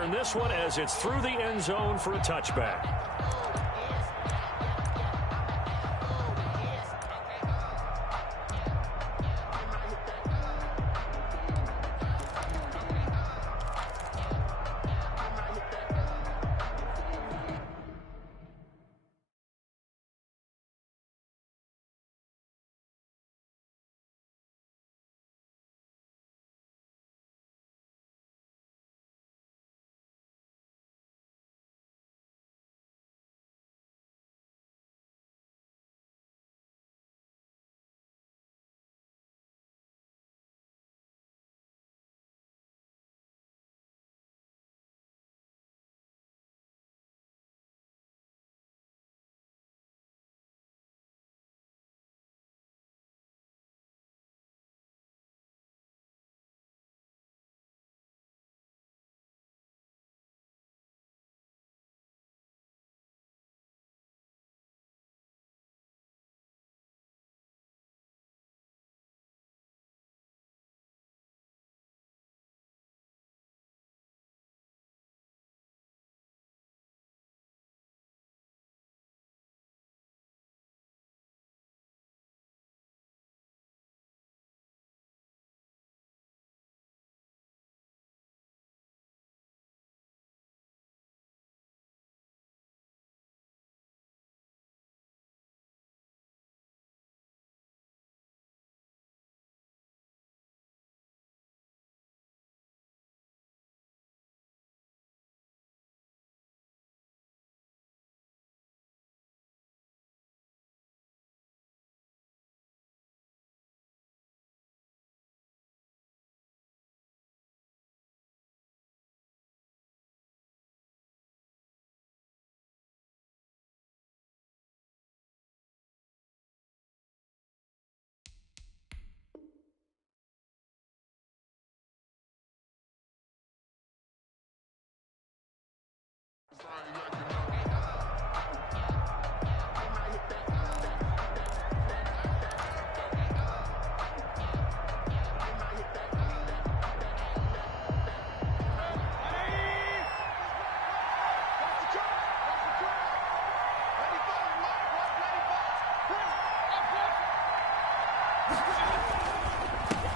return this one as it's through the end zone for a touchback.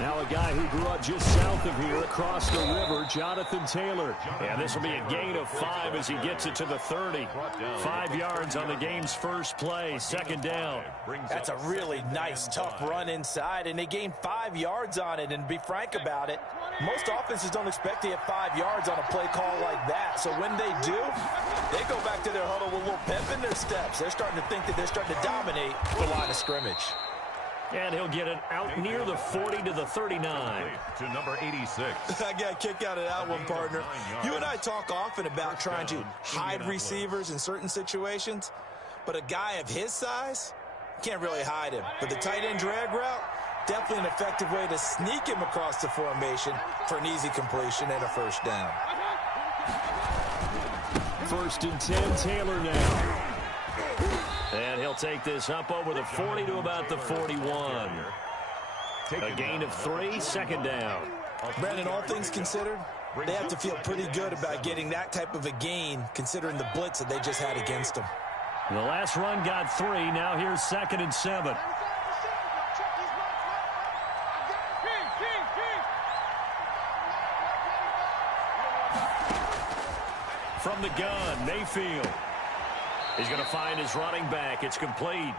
Now a guy who grew up just south of here across the river, Jonathan Taylor. And this will be a gain of 5 as he gets it to the 30. 5 yards on the game's first play, second down. That's a really nice, tough run inside, and they gained 5 yards on it. And to be frank about it, most offenses don't expect to get 5 yards on a play call like that. So when they do, they go back to their huddle with a little pep in their steps. They're starting to think that they're starting to dominate the line of scrimmage. And he'll get it out near the 40 to the 39. To number 86. I got a kick out of that one, partner. You and I talk often about trying to hide receivers in certain situations, but a guy of his size can't really hide him. But the tight end drag route, definitely an effective way to sneak him across the formation for an easy completion and a first down. 1st and 10, Taylor now. And he'll take this up over the 40 to about the 41. A gain of 3, second down. Brandon, all things considered, they have to feel pretty good about getting that type of a gain considering the blitz that they just had against them. The last run got 3. Now here's 2nd and 7. From the gun, Mayfield. He's going to find his running back. It's complete.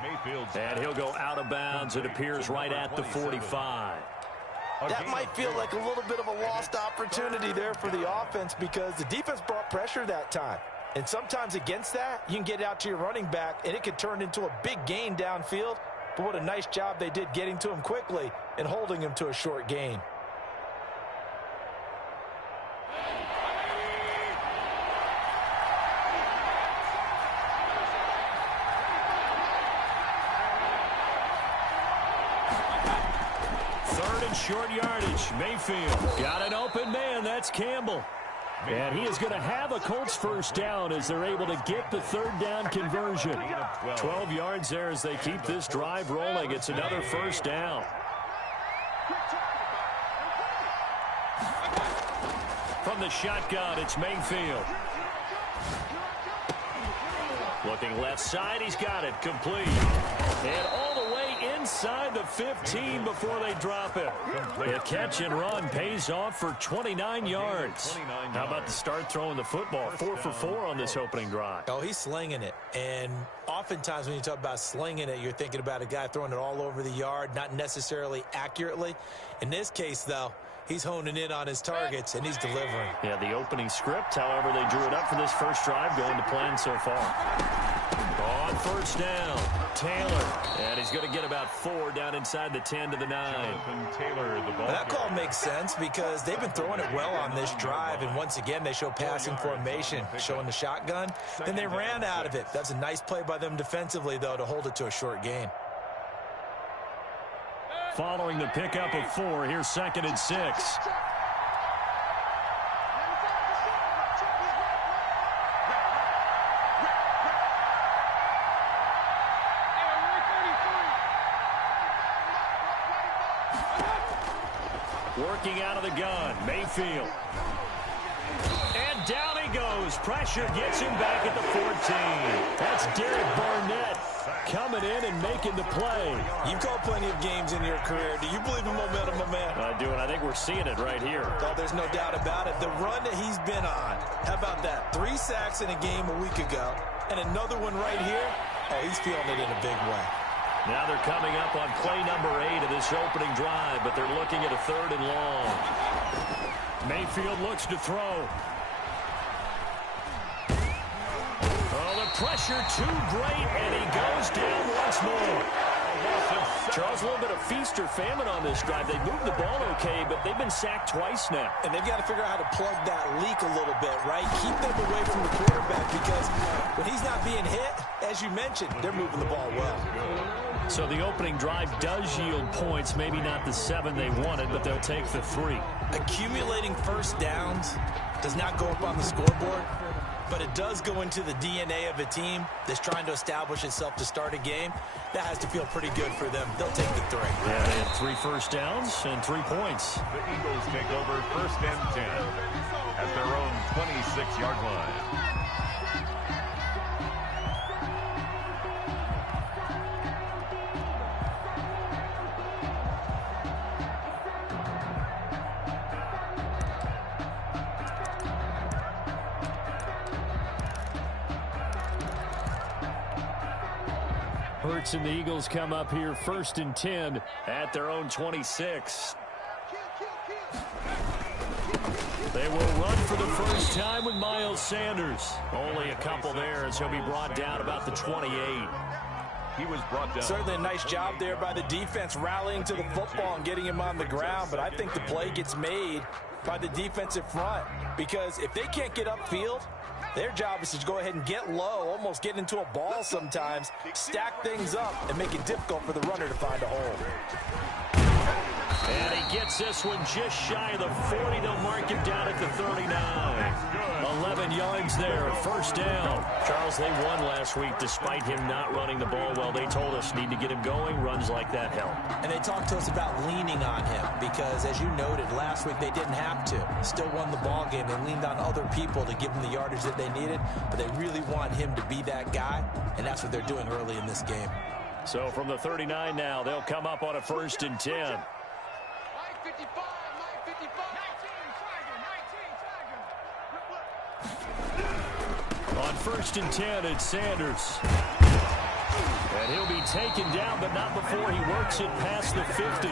And he'll go out of bounds. It appears right at the 45. That might feel like a little bit of a lost opportunity there for the offense because the defense brought pressure that time. And sometimes against that, you can get out to your running back, and it could turn into a big gain downfield. But what a nice job they did getting to him quickly and holding him to a short gain. Short yardage. Mayfield got an open man. That's Campbell. And he is going to have a Colts first down as they're able to get the 3rd down conversion. 12 yards there as they keep this drive rolling. It's another first down. From from the shotgun, it's Mayfield. Looking left side, he's got it, complete. And all the way inside the 15 before they drop it. The catch and run pays off for 29 yards. How about the start throwing the football? 4 for 4 on this opening drive. Oh, he's slinging it. And oftentimes when you talk about slinging it, you're thinking about a guy throwing it all over the yard, not necessarily accurately. In this case, though, he's honing in on his targets, and he's delivering. Yeah, the opening script, however, they drew it up for this first drive, going to plan so far. On first down, Taylor. And he's going to get about 4 down inside the 10 to the 9. Taylor, the ball. That call makes sense because they've been throwing it well on this drive, and once again, they show passing formation, showing the shotgun. Then they ran out of it. That's a nice play by them defensively, though, to hold it to a short gain. Following the pickup of 4, here's 2nd and 6. Working out of the gun, Mayfield. And down he goes. Pressure gets him back at the 14. That's Derek Barnett coming in and making the play. You've called plenty of games in your career. Do you believe in momentum, my man? I do, and I think we're seeing it right here. Oh, there's no doubt about it. The run that he's been on. How about that? 3 sacks in a game a week ago, and another one right here. Oh, he's feeling it in a big way. Now they're coming up on play number 8 of this opening drive, but they're looking at a 3rd and long. Mayfield looks to throw. Oh, the pressure too great, and he goes down once more. Charles, a little bit of feast or famine on this drive. They moved the ball okay, but they've been sacked twice now. And they've got to figure out how to plug that leak a little bit, right? Keep them away from the quarterback because when he's not being hit, as you mentioned, they're moving the ball well. So the opening drive does yield points, maybe not the 7 they wanted, but they'll take the 3. Accumulating first downs does not go up on the scoreboard, but it does go into the DNA of a team that's trying to establish itself to start a game. That has to feel pretty good for them. They'll take the 3. Yeah, they had 3 first downs and 3 points. The Eagles take over 1st and 10 at their own 26-yard line. Hurts and the Eagles come up here 1st and 10 at their own 26. They will run for the first time with Miles Sanders. Only a couple there as he'll be brought down about the 28. He was brought down. Certainly a nice job there by the defense rallying to the football and getting him on the ground, but I think the play gets made by the defensive front because if they can't get upfield, their job is to go ahead and get low, almost get into a ball sometimes, stack things up, and make it difficult for the runner to find a hole. And he gets this one just shy of the 40. They'll mark him down at the 39. 11 yards there, 1st down. Charles, they won last week despite him not running the ball well. They told us need to get him going. Runs like that help. And they talked to us about leaning on him because, as you noted, last week they didn't have to. Still won the ball game. They leaned on other people to give them the yardage that they needed, but they really want him to be that guy, and that's what they're doing early in this game. So from the 39 now, they'll come up on a 1st and 10. On 1st and 10, it's Sanders. And he'll be taken down, but not before he works it past the 50.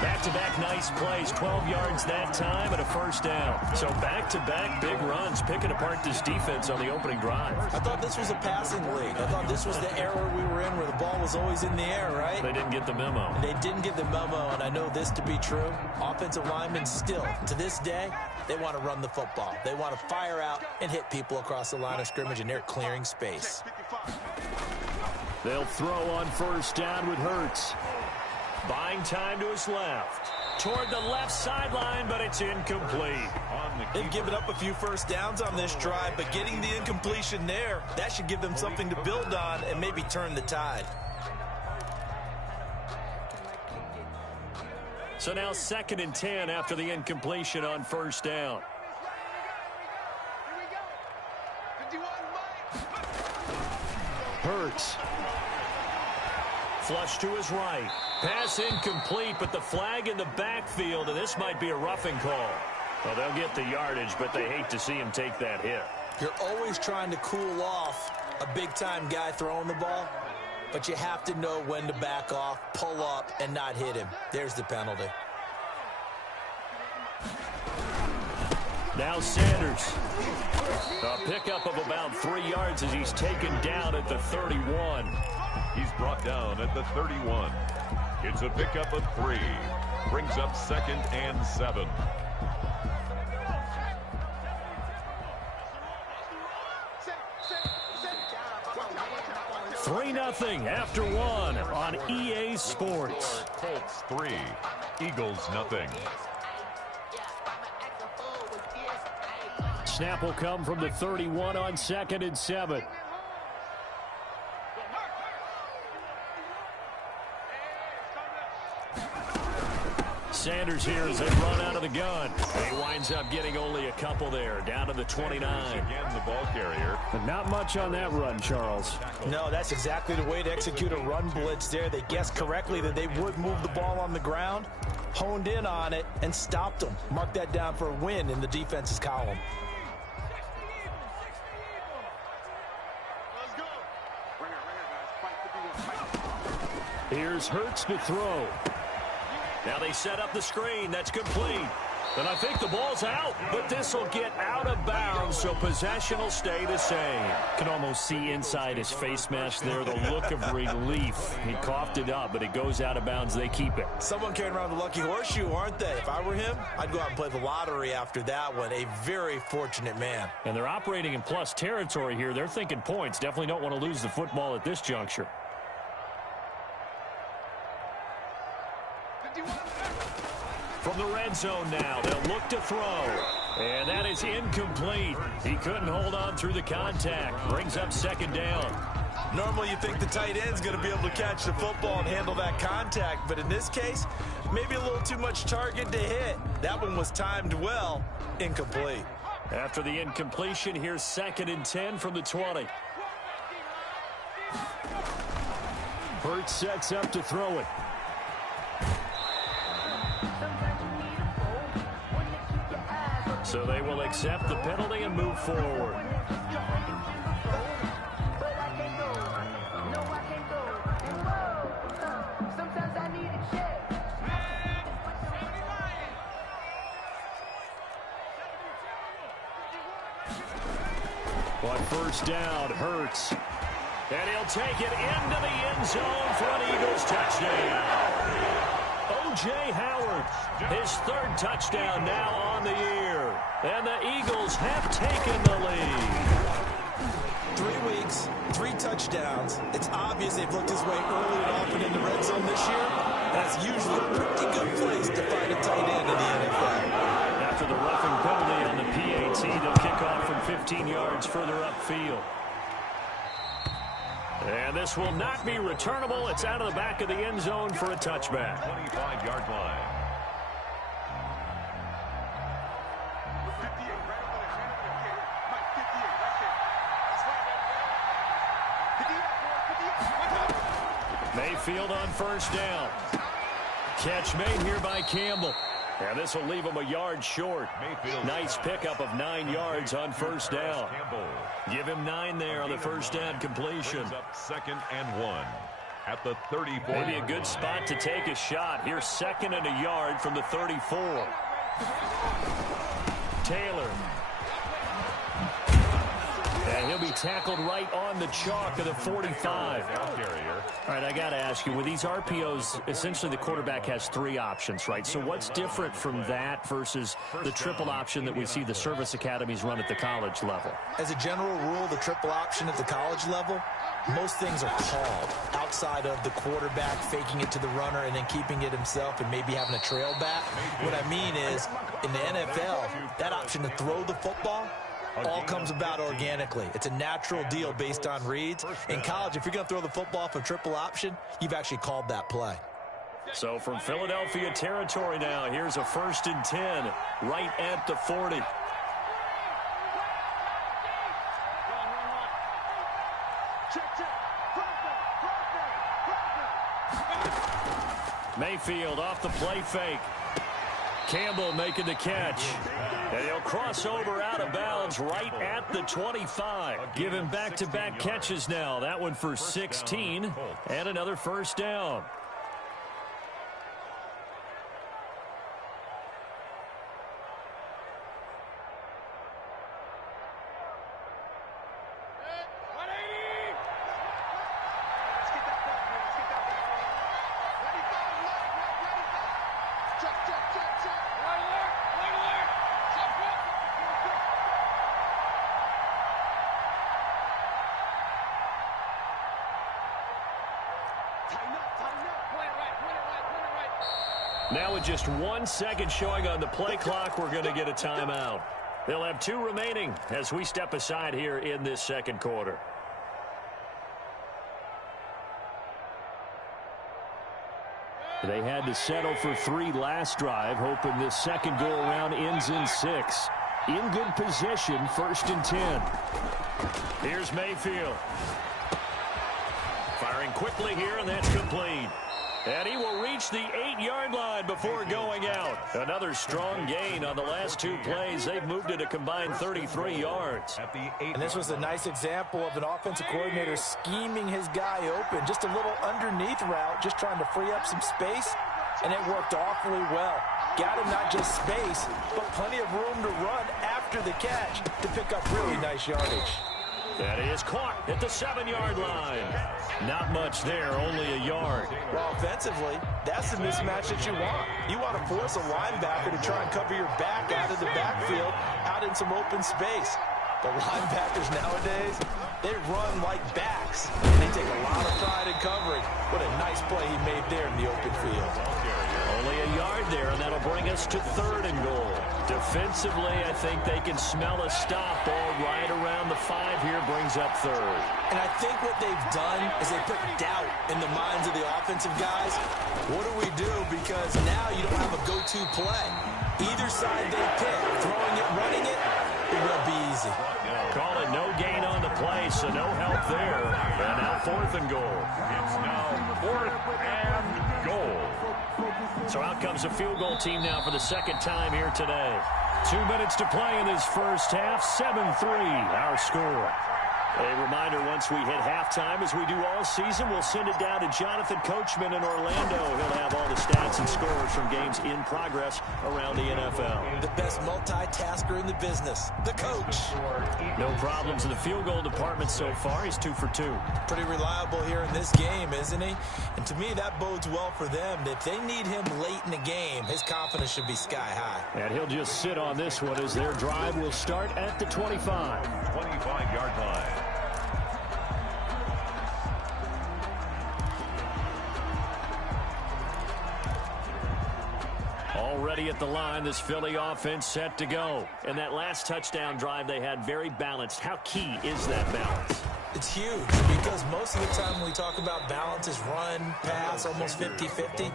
Back-to-back nice plays, 12 yards that time and a 1st down. So back-to-back big runs, picking apart this defense on the opening drive. I thought this was a passing league. I thought this was the era we were in where the ball was always in the air, right? They didn't get the memo. They didn't get the memo, and I know this to be true. Offensive linemen still, to this day, they want to run the football. They want to fire out and hit people across the line of scrimmage, and they're clearing space. They'll throw on 1st down with Hurts. Buying time to his left. Toward the left sideline, but it's incomplete. They've given up a few 1st downs on this drive, but getting the incompletion there, that should give them something to build on and maybe turn the tide. So now 2nd and 10 after the incompletion on 1st down. Hurts. Flush to his right. Pass incomplete, but the flag in the backfield, and this might be a roughing call. Well, they'll get the yardage, but they hate to see him take that hit. You're always trying to cool off a big-time guy throwing the ball, but you have to know when to back off, pull up, and not hit him. There's the penalty. Now Sanders. A pickup of about 3 yards as he's taken down at the 31. He's brought down at the 31. It's a pickup of 3. Brings up 2nd and 7. Three 0 after 1 on EA Sports. Colts 3, Eagles 0. Snap will come from the 31 on 2nd and 7. Sanders here as they run out of the gun. He winds up getting only a couple there, down to the 29. Again, the ball carrier. But not much on that run, Charles. No, that's exactly the way to execute a run blitz there. They guessed correctly that they would move the ball on the ground, honed in on it, and stopped them. Mark that down for a win in the defense's column. Here's Hurts to throw. Now they set up the screen. That's complete. And I think the ball's out, but this will get out of bounds, so possession will stay the same. Can almost see inside his face mask there the look of relief. He coughed it up, but it goes out of bounds. They keep it. Someone carrying around the lucky horseshoe, aren't they? If I were him, I'd go out and play the lottery after that one. A very fortunate man. And they're operating in plus territory here. They're thinking points. Definitely don't want to lose the football at this juncture. From the red zone now, they'll look to throw. And that is incomplete. He couldn't hold on through the contact. Brings up 2nd down. Normally you think the tight end's going to be able to catch the football and handle that contact, but in this case, maybe a little too much target to hit. That one was timed well. Incomplete. After the incompletion, here's 2nd and 10 from the 20. Hurts sets up to throw it. So they will accept the penalty and move forward. On 1st down, Hurts. And he'll take it into the end zone for an Eagles touchdown. O.J. Howard, his 3rd touchdown now on the year. And the Eagles have taken the lead. 3 weeks, 3 touchdowns. It's obvious they've looked his way early and often in the red zone this year. That's usually a pretty good place to find a tight end in the NFL. After the roughing penalty on the PAT, they'll kick off from 15 yards further upfield. And this will not be returnable. It's out of the back of the end zone for a touchback. 25-yard line. Mayfield on 1st down. Catch made here by Campbell. And this will leave him a yard short. Nice pickup of 9 yards on 1st down. Give him 9 there on the 1st down completion. Up 2nd and 1 at the 34. Maybe a good spot to take a shot. Here's 2nd and a yard from the 34. Taylor. And he'll be tackled right on the chalk of the 45. All right, I got to ask you, with these RPOs, essentially the quarterback has 3 options, right? So what's different from that versus the triple option that we see the service academies run at the college level? As a general rule, the triple option at the college level, most things are called outside of the quarterback faking it to the runner and then keeping it himself and maybe having a trail back. What I mean is, in the NFL, that option to throw the football all comes about organically. It's a natural deal based on reads. In college, if you're going to throw the football for triple option, you've actually called that play. So from Philadelphia territory now, here's a 1st and 10 right at the 40. Mayfield off the play fake. Campbell making the catch. And he'll cross over out of bounds right at the 25. Give him back-to-back catches now. That one for 16 and another first down. Now with just 1 second showing on the play clock, we're going to get a timeout. They'll have 2 remaining as we step aside here in this second quarter. They had to settle for 3 last drive, hoping this second go-around ends in 6. In good position, 1st and 10. Here's Mayfield. Firing quickly here, and that's complete. And he will reach the 8-yard line before going out. Another strong gain on the last 2 plays. They've moved it a combined 33 yards. And this was a nice example of an offensive coordinator scheming his guy open. Just a little underneath route, just trying to free up some space, and it worked awfully well. Got him not just space, but plenty of room to run after the catch to pick up really nice yardage. That is caught at the 7-yard line. Not much there, only a yard. Well, offensively, that's the mismatch that you want. You want to force a linebacker to try and cover your back out of the backfield, out in some open space. The linebackers nowadays, they run like backs, and they take a lot of pride in covering. What a nice play he made there in the open field. Only a yard there, and that'll bring us to 3rd and goal. Defensively, I think they can smell a stop. Ball right around the 5 here brings up 3rd. And I think what they've done is they put doubt in the minds of the offensive guys. What do we do? Because now you don't have a go-to play. Either side they pick, throwing it, running it, it will be easy. Call it no gain on the play, so no help there. And now 4th and goal. It's now 4th and goal. So out comes a field goal team now for the 2nd time here today. 2 minutes to play in this first half. 7-3 our score. A reminder, once we hit halftime, as we do all season, we'll send it down to Jonathan Coachman in Orlando. He'll have all the stats and scores from games in progress around the NFL. The best multitasker in the business, the coach. No problems in the field goal department so far. He's 2 for 2. Pretty reliable here in this game, isn't he? And to me, that bodes well for them. If they need him late in the game, his confidence should be sky high. And he'll just sit on this one as their drive will start at the 25. 25-yard line. Already at the line, this Philly offense set to go. And that last touchdown drive they had very balanced. How key is that balance? It's huge because most of the time when we talk about balance is run, pass, almost 50-50.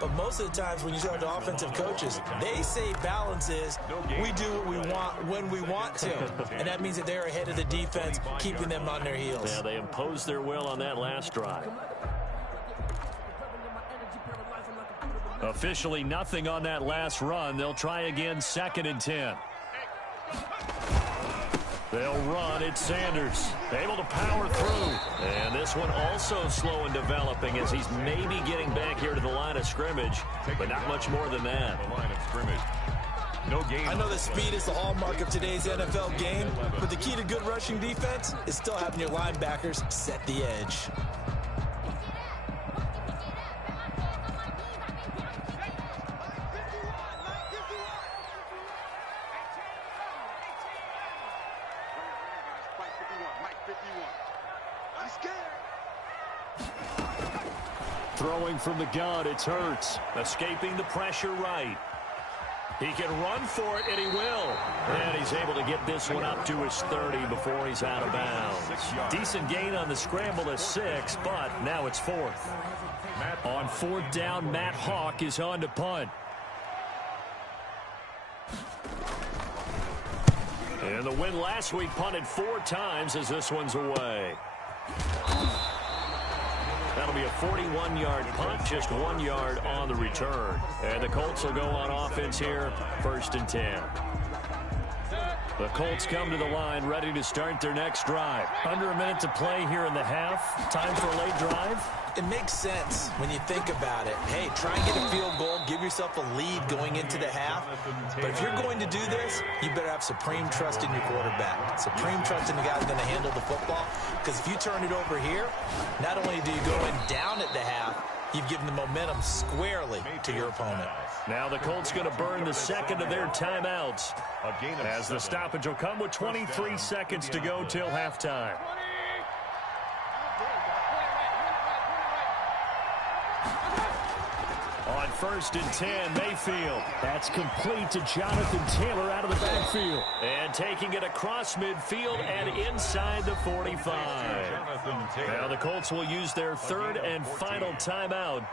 But most of the times when you talk to offensive coaches, they say balance is we do what we want when we want to. And that means that they're ahead of the defense, keeping them on their heels. Yeah, they imposed their will on that last drive. Officially nothing on that last run. They'll try again, 2nd and 10. They'll run. It's Sanders. Able to power through. And this one also slow in developing as he's maybe getting back here to the line of scrimmage, but not much more than that. The line of scrimmage. No gain. I know that speed is the hallmark of today's NFL game, but the key to good rushing defense is still having your linebackers set the edge. Throwing from the gun, it's Hurts. Escaping the pressure right. He can run for it, and he will. And he's able to get this one up to his 30 before he's out of bounds. Decent gain on the scramble of 6, but now it's 4th. On 4th down, Matt Hawk is on to punt. And the win last week punted 4 times as this one's away. That'll be a 41-yard punt, just 1 yard on the return. And the Colts will go on offense here, 1st and 10. The Colts come to the line, ready to start their next drive. Under a minute to play here in the half. Time for a late drive. It makes sense when you think about it. Hey, try and get a field goal, give yourself a lead going into the half. But if you're going to do this, you better have supreme trust in your quarterback. Supreme trust in the guy who's going to handle the football. Because if you turn it over here, not only do you go in down at the half, you've given the momentum squarely to your opponent. Now the Colts going to burn the second of their timeouts, as the stoppage will come with 23 seconds to go till halftime. On 1st and 10, Mayfield. That's complete to Jonathan Taylor out of the backfield. And taking it across midfield and inside the 45. Now the Colts will use their 3rd and final timeout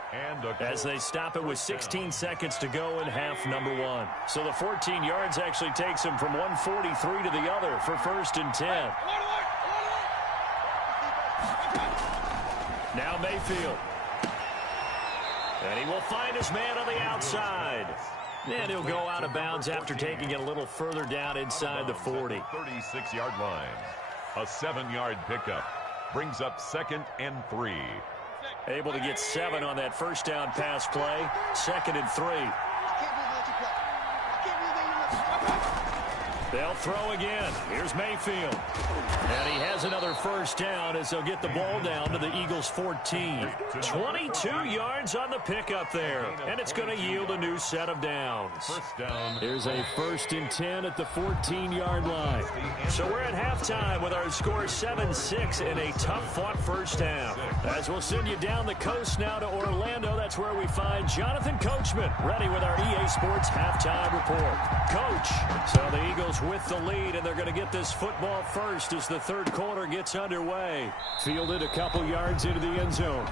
as they stop it with 16 seconds to go in half number 1. So the 14 yards actually takes them from 143 to the other for 1st and 10. Now Mayfield. And he will find his man on the outside. And he'll go out of bounds after taking it a little further down inside the 40. 36-yard line. A 7-yard pickup. Brings up 2nd and 3. Able to get 7 on that first down pass play. 2nd and 3. They'll throw again. Here's Mayfield. And he has another first down as they'll get the ball down to the Eagles' 14. 22 yards on the pickup there. And it's going to yield a new set of downs. First down. Here's a 1st and 10 at the 14-yard line. So we're at halftime with our score 7-6 in a tough-fought first half. As we'll send you down the coast now to Orlando, that's where we find Jonathan Coachman ready with our EA Sports halftime report. Coach, so the Eagles with the lead, and they're going to get this football first as the third quarter gets underway. Fielded a couple yards into the end zone.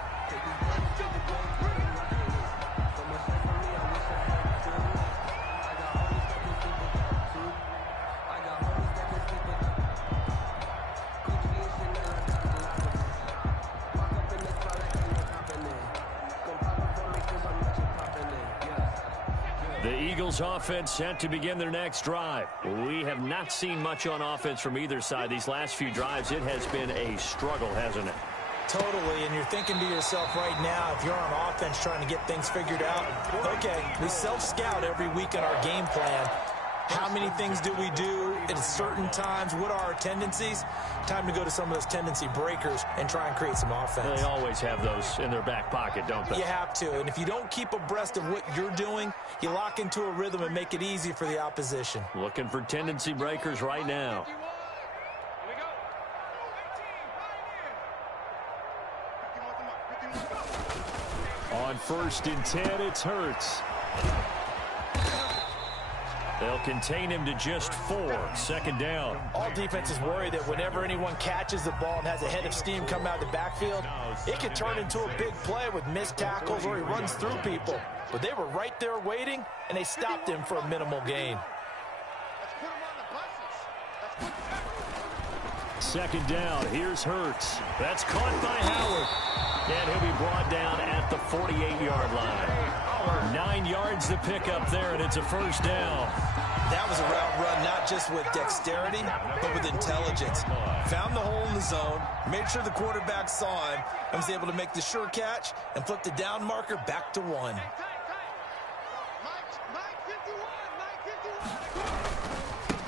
The Eagles offense set to begin their next drive. We have not seen much on offense from either side these last few drives. It has been a struggle, hasn't it? Totally, and you're thinking to yourself right now, if you're on offense trying to get things figured out, okay, we self-scout every week in our game plan. How many things do we do at certain times? What are our tendencies? Time to go to some of those tendency breakers and try and create some offense. They always have those in their back pocket, don't they? You have to, and if you don't keep abreast of what you're doing, you lock into a rhythm and make it easy for the opposition. Looking for tendency breakers right now. On 1st and 10, it's Hurts. They'll contain him to just 4. 2nd down. All defenses worry that whenever anyone catches the ball and has a head of steam come out of the backfield, it can turn into a big play with missed tackles or he runs through people. But they were right there waiting, and they stopped him for a minimal gain. 2nd down. Here's Hurts. That's caught by Howard. And he'll be brought down at the 48-yard line. 9 yards to pick up there, and it's a first down. That was a route run not just with dexterity, but with intelligence. Found the hole in the zone, made sure the quarterback saw him, and was able to make the sure catch and flip the down marker back to 1.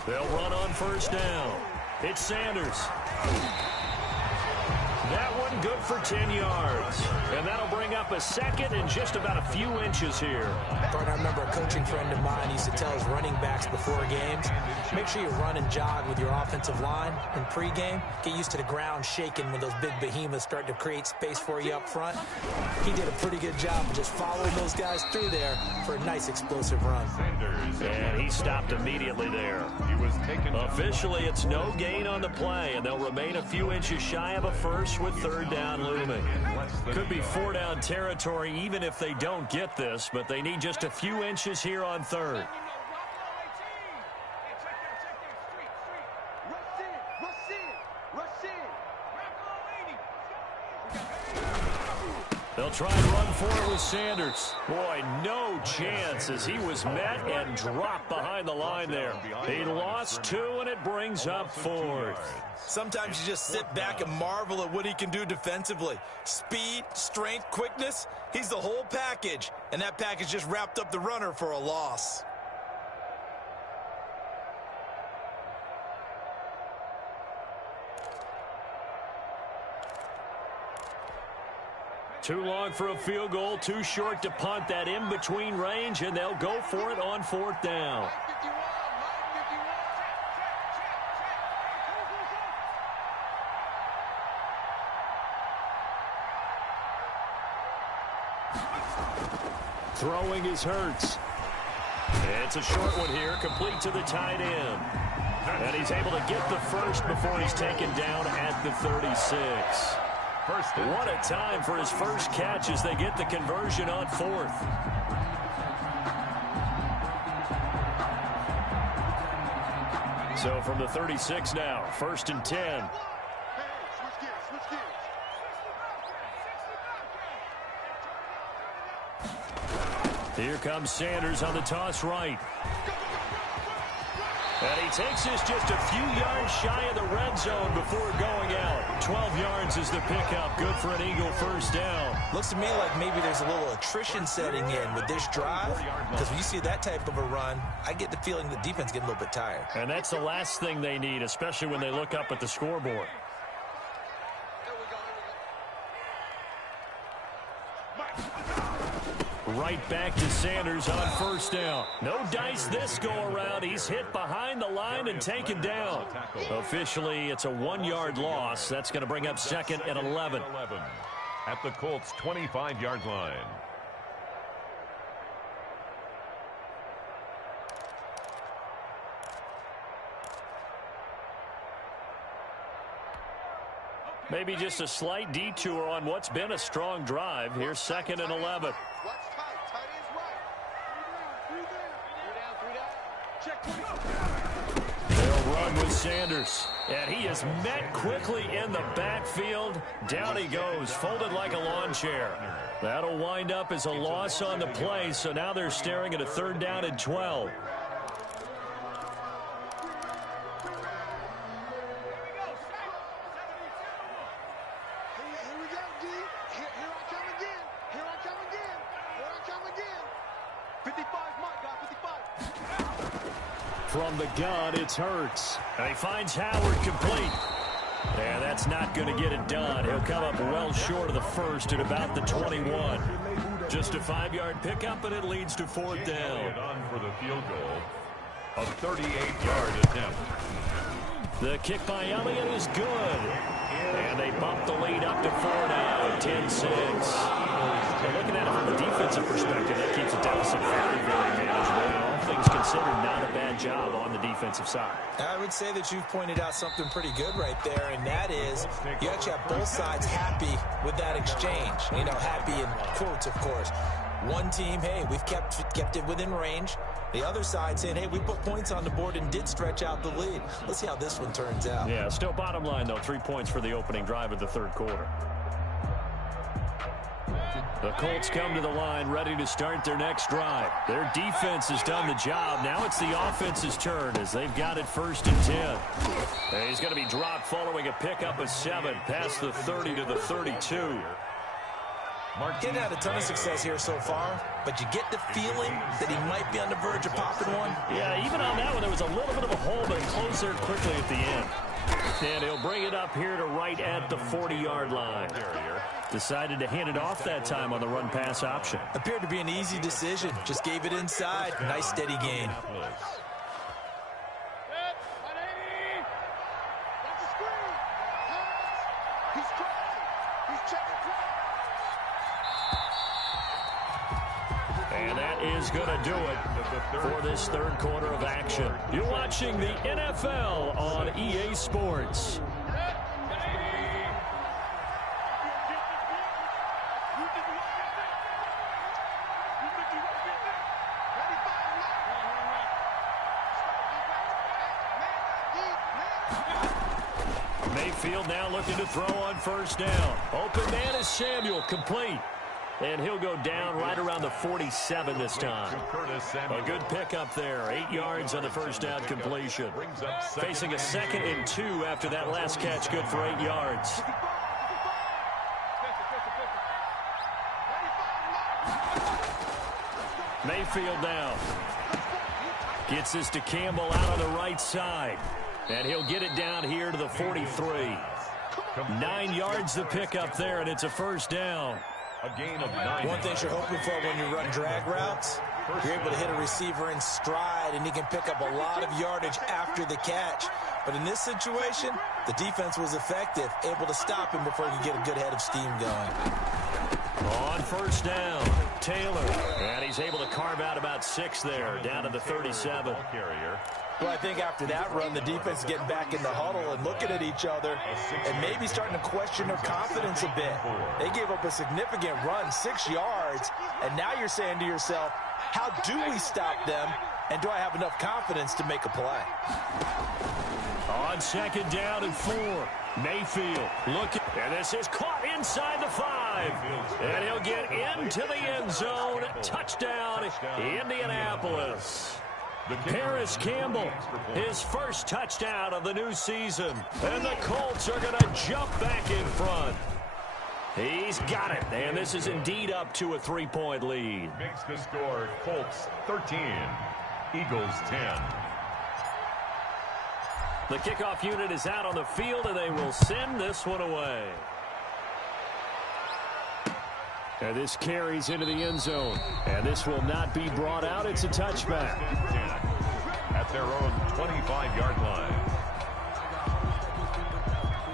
They'll run on first down. It's Sanders. That one good for 10 yards. And that'll bring up a second and just about a few inches here. Bart, I remember a coaching friend of mine used to tell his running backs before games, make sure you run and jog with your offensive line in pregame. Get used to the ground shaking when those big behemoths start to create space for you up front. He did a pretty good job of just following those guys through there for a nice explosive run. And he stopped immediately there. He was taken. Officially, it's no gain on the play, and they'll remain a few inches shy of a first with 3rd down looming. Could be 4-down territory even if they don't get this, but they need just a few inches here on 3rd. try and run for it with Sanders. Boy, no chance as he was met and dropped behind the line there. He lost 2, and it brings up 4th. Sometimes you just sit back and marvel at what he can do defensively. Speed, strength, quickness, he's the whole package. And that package just wrapped up the runner for a loss. Too long for a field goal, too short to punt that in-between range, and they'll go for it on 4th down. Throwing is Hurts. It's a short one here, complete to the tight end. And he's able to get the first before he's taken down at the 36. What a time for his first catch as they get the conversion on 4th. So from the 36 now, 1st and 10. Here comes Sanders on the toss right. And he takes this just a few yards shy of the red zone before going out. 12 yards is the pickup. Good for an Eagle first down. Looks to me like maybe there's a little attrition setting in with this drive. Because when you see that type of a run, I get the feeling the defense getting a little bit tired. And that's the last thing they need, especially when they look up at the scoreboard. Right back to Sanders on 1st down. No dice this go-around. He's hit behind the line and taken down. Officially, it's a 1-yard loss. That's going to bring up 2nd and 11. At the Colts' 25-yard line. Maybe just a slight detour on what's been a strong drive. Here's 2nd and 11. They'll run with Sanders. And he is met quickly in the backfield. Down he goes, folded like a lawn chair. That'll wind up as a loss on the play, so now they're staring at a 3rd down and 12. From the gun, it's Hurts. And he finds Howard complete. And that's not going to get it done. He'll come up well short of the first at about the 21. Just a 5-yard pickup, and it leads to 4th down. On for the field goal. A 38-yard attempt. The kick by Elliott is good. And they bump the lead up to 4 now, 10-6. And looking at it from a defensive perspective, that keeps the deficit very, very manageable. All things considered, not a bad job on the defensive side. I would say that you've pointed out something pretty good right there, and that is you actually have both sides happy with that exchange. You know, happy in quotes, of course. One team, hey, we've kept it within range. The other side saying, hey, we put points on the board and did stretch out the lead. Let's see how this one turns out. Yeah, still bottom line, though, 3 points for the opening drive of the 3rd quarter. The Colts come to the line ready to start their next drive. Their defense has done the job. Now it's the offense's turn as they've got it 1st and 10. And he's going to be dropped following a pickup of 7 past the 30 to the 32. Getting had a ton of success here so far, but you get the feeling that he might be on the verge of popping one. Yeah, even on that one, there was a little bit of a hole, but it closed there quickly at the end. And he'll bring it up here to right at the 40-yard line. Decided to hand it off that time on the run-pass option. Appeared to be an easy decision. Just gave it inside. Nice, steady gain. And that is going to do it for this 3rd quarter of action. You're watching the NFL on EA Sports. Mayfield now looking to throw on 1st down. Open man is Samuel, complete. And he'll go down right around the 47 this time. A good pickup there. 8 yards on the first down completion. Facing a 2nd and 2 after that last catch. Good for 8 yards. Mayfield now. Gets this to Campbell out on the right side. And he'll get it down here to the 43. 9 yards the pickup there, and it's a first down. A gain of 9. One thing you're hoping for when you run drag routes, you're able to hit a receiver in stride, and he can pick up a lot of yardage after the catch. But in this situation, the defense was effective, able to stop him before he could get a good head of steam going. On first down, Taylor. And he's able to carve out about 6 there, down to the 37. Well, I think after that run, the defense is getting back in the huddle and looking at each other and maybe starting to question their confidence a bit. They gave up a significant run, 6 yards, and now you're saying to yourself, how do we stop them, and do I have enough confidence to make a play? On 2nd down and 4, Mayfield looking, and this is caught inside the 5, and he'll get into the end zone. Touchdown, Indianapolis. Paris Campbell, his first touchdown of the new season. And the Colts are going to jump back in front. He's got it, and this is indeed up to a 3-point lead. Makes the score Colts 13, Eagles 10. The kickoff unit is out on the field, and they will send this one away. And this carries into the end zone. And this will not be brought out. It's a touchback. At their own 25-yard line.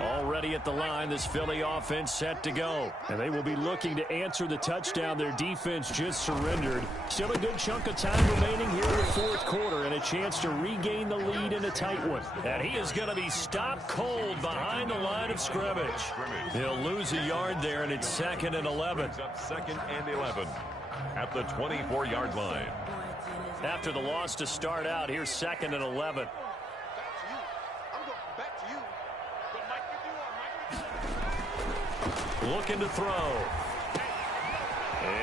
Already at the line, this Philly offense set to go. And they will be looking to answer the touchdown their defense just surrendered. Still a good chunk of time remaining here in the 4th quarter, and a chance to regain the lead in a tight one. And he is going to be stopped cold behind the line of scrimmage. He'll lose a yard there, and it's 2nd and 11. 2nd and 11 at the 24-yard line. After the loss to start out, here's 2nd and 11. Looking to throw.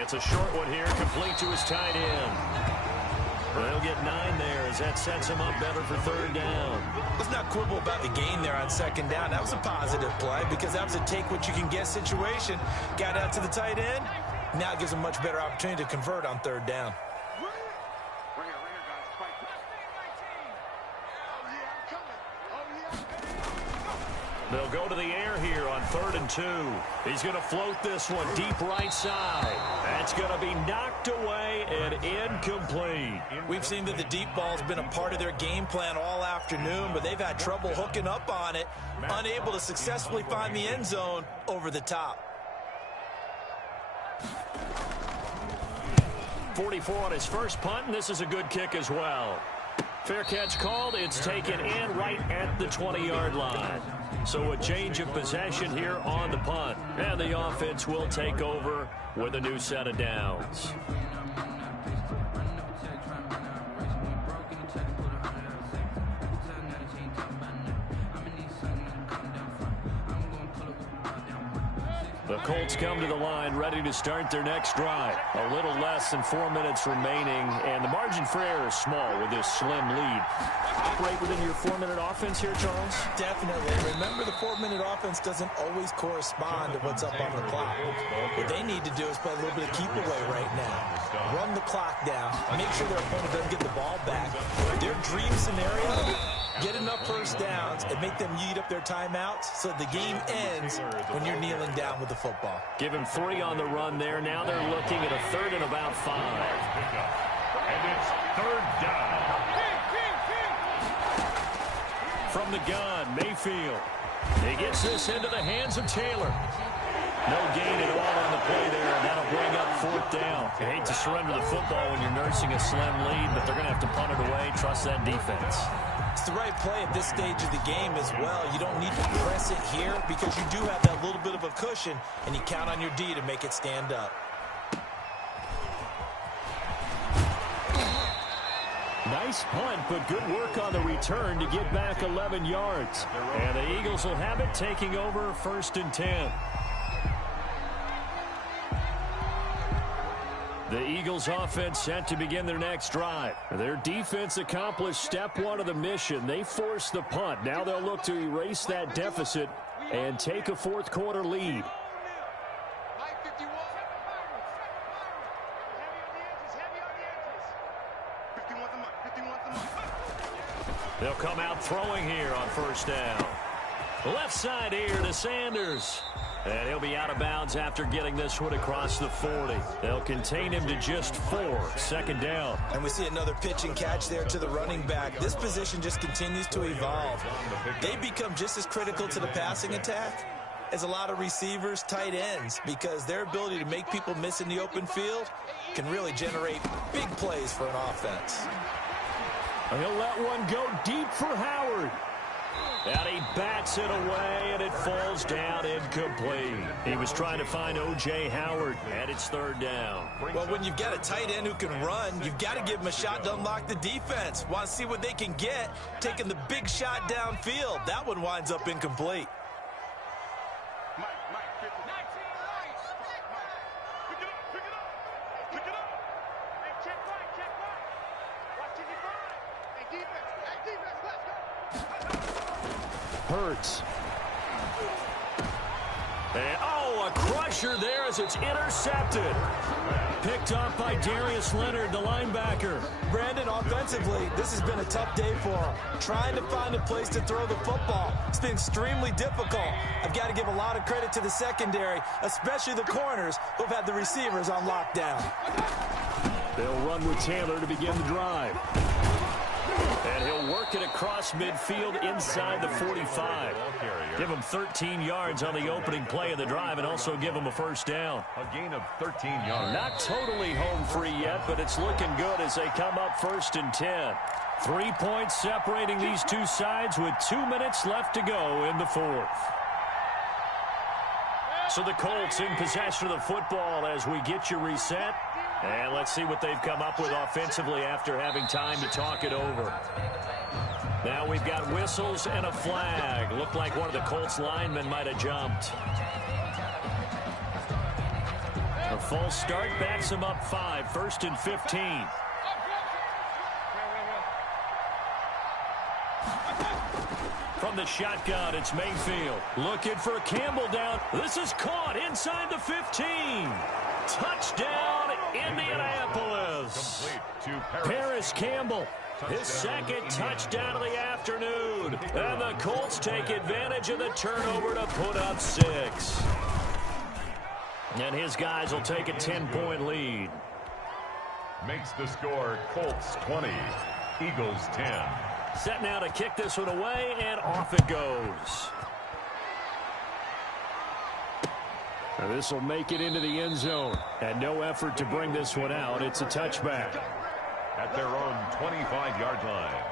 It's a short one here, complete to his tight end. They'll get 9 there as that sets him up better for 3rd down. Let's not quibble about the gain there on 2nd down. That was a positive play because that was a take-what-you-can-get situation. Got out to the tight end. Now it gives him a much better opportunity to convert on 3rd down. They'll go to the air here on 3rd and 2. He's going to float this one deep right side. That's going to be knocked away and incomplete. We've seen that the deep ball's been a part of their game plan all afternoon, but they've had trouble hooking up on it, unable to successfully find the end zone over the top. 44 on his first punt, and this is a good kick as well. Fair catch called. It's taken in right at the 20-yard line. So a change of possession here on the punt. And the offense will take over with a new set of downs. The Colts come to the line ready to start their next drive. A little less than 4 minutes remaining, and the margin for error is small with this slim lead. Operate within your 4-minute offense here, Charles? Definitely. Remember, the 4-minute offense doesn't always correspond to what's up on the clock. What they need to do is play a little bit of keep away right now. Run the clock down. Make sure their opponent doesn't get the ball back. Their dream scenario, get enough first downs and make them eat up their timeouts so the game ends when you're kneeling down with the football. Give him 3 on the run there. Now they're looking at a 3rd and about 5. And it's 3rd down. From the gun, Mayfield. He gets this into the hands of Taylor. No gain at all on the play there, and that'll bring up 4th down. You hate to surrender the football when you're nursing a slim lead, but they're going to have to punt it away. Trust that defense. It's the right play at this stage of the game as well. You don't need to press it here because you do have that little bit of a cushion, and you count on your D to make it stand up. Nice punt, but good work on the return to get back 11 yards. And the Eagles will have it, taking over 1st and 10. The Eagles offense set to begin their next drive. Their defense accomplished step one of the mission. They forced the punt. Now they'll look to erase that deficit and take a fourth quarter lead. They'll come out throwing here on first down. Left side here to Sanders. And he'll be out of bounds after getting this one across the 40. They'll contain him to just 4. Second down. And we see another pitch and catch there to the running back. This position just continues to evolve. They become just as critical to the passing attack as a lot of receivers, tight ends, because their ability to make people miss in the open field can really generate big plays for an offense. He'll let one go deep for Howard. And he bats it away, and it falls down incomplete. He was trying to find O.J. Howard, and it's third down. Well, when you've got a tight end who can run, you've got to give him a shot to unlock the defense. Want to see what they can get, taking the big shot downfield. That one winds up incomplete. Hurts. And, a crusher there as it's intercepted. Picked off by Darius Leonard, the linebacker. Brandon, offensively, this has been a tough day for him. Trying to find a place to throw the football. It's been extremely difficult. I've got to give a lot of credit to the secondary, especially the corners who've had the receivers on lockdown. They'll run with Taylor to begin the drive. And he'll work it across midfield inside the 45. Give him 13 yards on the opening play of the drive and also give him a first down. A gain of 13 yards. Not totally home free yet, but it's looking good as they come up 1st and 10. 3 points separating these two sides with 2 minutes left to go in the fourth. So the Colts in possession of the football as we get you reset. And let's see what they've come up with offensively after having time to talk it over. Now we've got whistles and a flag. Looked like one of the Colts linemen might have jumped. A false start backs him up 5, 1st and 15. From the shotgun, it's Mayfield. Looking for Campbell down. This is caught inside the 15. Touchdown, Indianapolis. Paris Campbell, his second touchdown of the afternoon. And the Colts take advantage of the turnover to put up 6. And his guys will take a 10-point lead. Makes the score Colts 20, Eagles 10. Set now to kick this one away, and off it goes. Now this will make it into the end zone. And no effort to bring this one out. It's a touchback. At their own 25-yard line.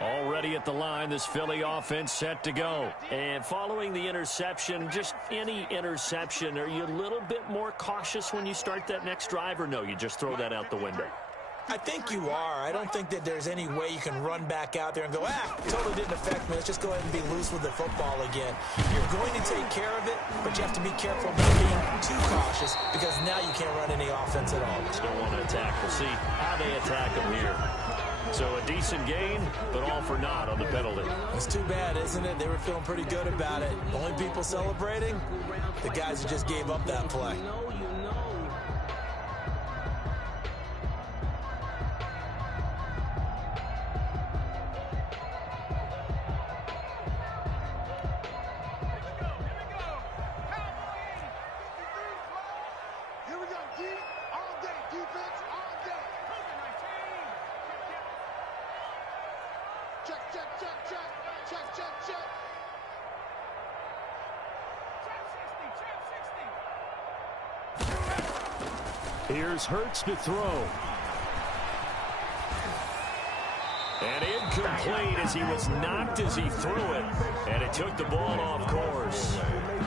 Already at the line, this Philly offense set to go. And following the interception, just any interception, are you a little bit more cautious when you start that next drive, or no, you just throw that out the window? I think you are. I don't think that there's any way you can run back out there and go, totally didn't affect me. Let's just go ahead and be loose with the football again. You're going to take care of it, but you have to be careful about being too cautious because now you can't run any offense at all. Just don't want to attack. We'll see how they attack them here. So a decent gain, but all for naught on the penalty. It's too bad, isn't it? They were feeling pretty good about it. Only people celebrating, the guys who just gave up that play. Here's Hurts to throw. And incomplete as he was knocked as he threw it. And it took the ball off course.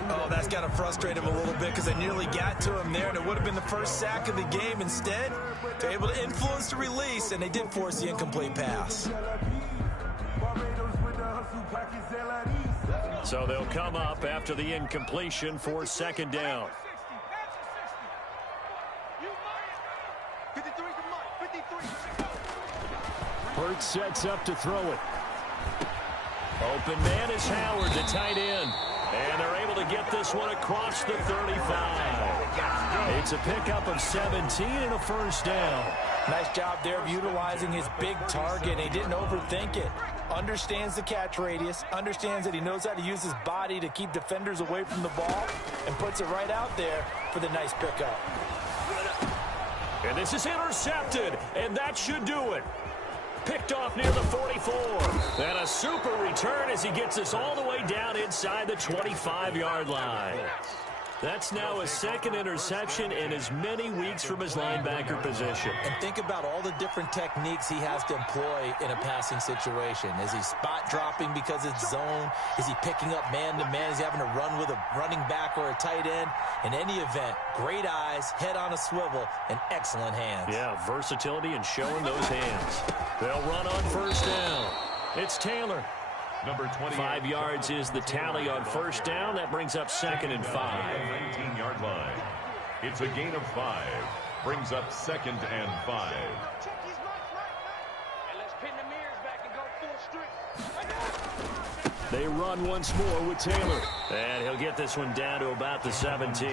Oh, that's got to frustrate him a little bit because they nearly got to him there, and it would have been the first sack of the game. Instead, they're able to influence the release, and they did force the incomplete pass. So they'll come up after the incompletion for second down. Hurts sets up to throw it. Open man is Howard, the tight end. And they're able to get this one across the 35. It's a pickup of 17 and a first down. Nice job there of utilizing his big target. He didn't overthink it. Understands the catch radius. Understands that he knows how to use his body to keep defenders away from the ball. And puts it right out there for the nice pickup. And this is intercepted. And that should do it. Picked off near the 44. And a super return as he gets this all the way down inside the 25-yard line. That's now his second interception in as many weeks from his linebacker position. And think about all the different techniques he has to employ in a passing situation. Is he spot dropping because it's zone? Is he picking up man-to-man? Is he having to run with a running back or a tight end? In any event, great eyes, head on a swivel, and excellent hands. Yeah, versatility and showing those hands. They'll run on first down. It's Taylor. Number 20. 5 yards is the tally on first down. That brings up 2nd and 5. 19-yard line. It's a gain of 5. Brings up 2nd and 5. They run once more with Taylor. And he'll get this one down to about the 17.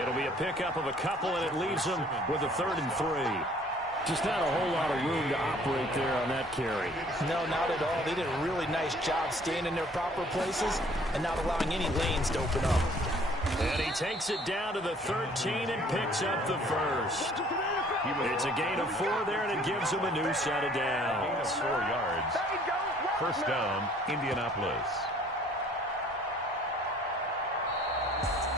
It'll be a pickup of a couple, and it leaves him with a 3rd and 3. Just not a whole lot of room to operate there on that carry. No, not at all. They did a really nice job staying in their proper places and not allowing any lanes to open up. And he takes it down to the 13 and picks up the first. It's a gain of 4 there, and it gives him a new set of downs. 4 yards. First down, Indianapolis.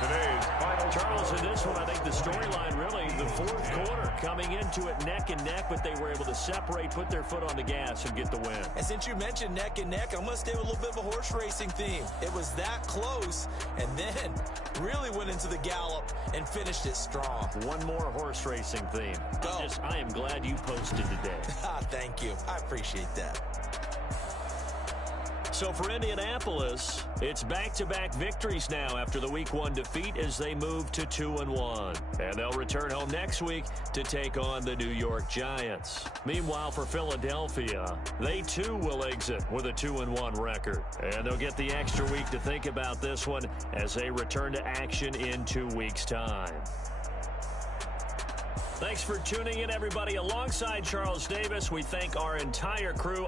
Today's final. Charles, in this one, I think the storyline really, the fourth quarter, coming into it neck and neck, but they were able to separate, put their foot on the gas, and get the win. And since you mentioned neck and neck, I'm going to stay with a little bit of a horse racing theme. It was that close, and then really went into the gallop and finished it strong. One more horse racing theme. Go. I am glad you posted today. Thank you. I appreciate that. So for Indianapolis, it's back-to-back victories now after the Week 1 defeat as they move to 2-1. And they'll return home next week to take on the New York Giants. Meanwhile, for Philadelphia, they too will exit with a 2-1 record. And they'll get the extra week to think about this one as they return to action in 2 weeks' time. Thanks for tuning in, everybody. Alongside Charles Davis, we thank our entire crew.